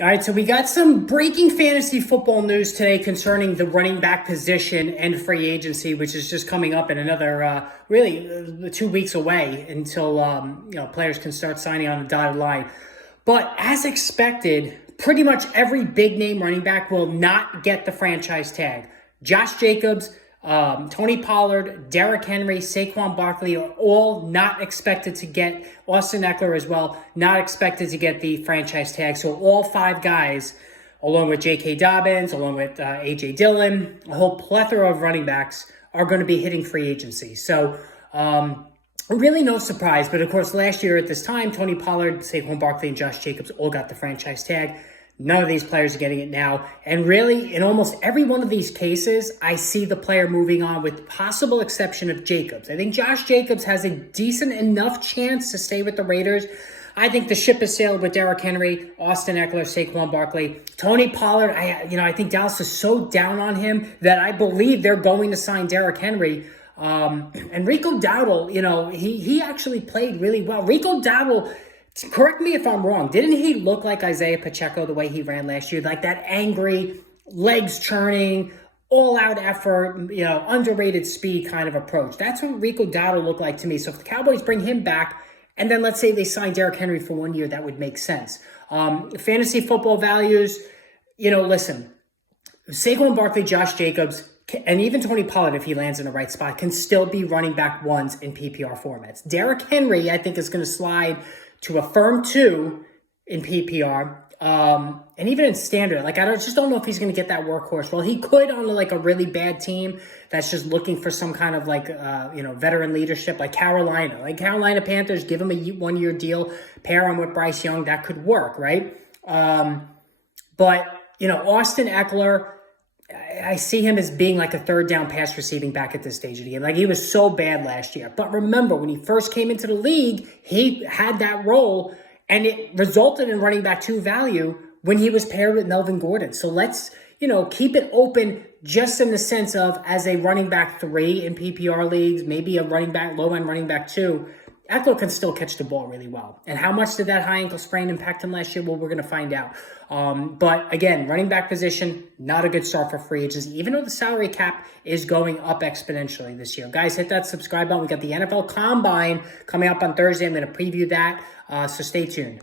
All right, so we got some breaking fantasy football news today concerning the running back position and free agency, which is just coming up in another 2 weeks away until players can start signing on the dotted line. But as expected, pretty much every big name running back will not get the franchise tag. Josh Jacobs, Tony Pollard, Derrick Henry, Saquon Barkley are all not expected to get, Austin Ekeler as well, not expected to get the franchise tag. So all five guys, along with J.K. Dobbins, along with A.J. Dillon, a whole plethora of running backs are going to be hitting free agency. So really no surprise. But of course, last year at this time, Tony Pollard, Saquon Barkley, and Josh Jacobs all got the franchise tag. None of these players are getting it now. And really, in almost every one of these cases, I see the player moving on with possible exception of Jacobs. I think Josh Jacobs has a decent enough chance to stay with the Raiders. I think the ship has sailed with Derrick Henry, Austin Ekeler, Saquon Barkley. Tony Pollard, I think Dallas is so down on him that I believe they're going to sign Derrick Henry. And Rico Dowdle, he actually played really well. Rico Dowdle, correct me if I'm wrong, didn't he look like Isaiah Pacheco the way he ran last year? Like that angry, legs churning, all-out effort, underrated speed kind of approach. That's what Rico Dowdle looked like to me. So if the Cowboys bring him back, and then let's say they sign Derrick Henry for 1 year, that would make sense. Fantasy football values, listen, Saquon Barkley, Josh Jacobs, and even Tony Pollard, if he lands in the right spot, can still be running back ones in PPR formats. Derrick Henry, I think, is going to slide to a firm 2 in PPR, and even in standard. I just don't know if he's going to get that workhorse. Well, he could on a really bad team that's just looking for some kind of veteran leadership, like Carolina. Like Carolina Panthers, give him a 1 year deal, pair him with Bryce Young, that could work, right? But Austin Ekeler, I see him as being like a third down pass receiving back at this stage of the game. Like he was so bad last year. But remember, when he first came into the league, he had that role and it resulted in running back 2 value when he was paired with Melvin Gordon. So let's, keep it open just in the sense of as a running back 3 in PPR leagues, maybe a running back, low-end running back 2. Ekeler can still catch the ball really well. And how much did that high ankle sprain impact him last year? Well, we're going to find out. But again, running back position, not a good start for free agency, even though the salary cap is going up exponentially this year. Guys, hit that subscribe button. We got the NFL Combine coming up on Thursday. I'm going to preview that, so stay tuned.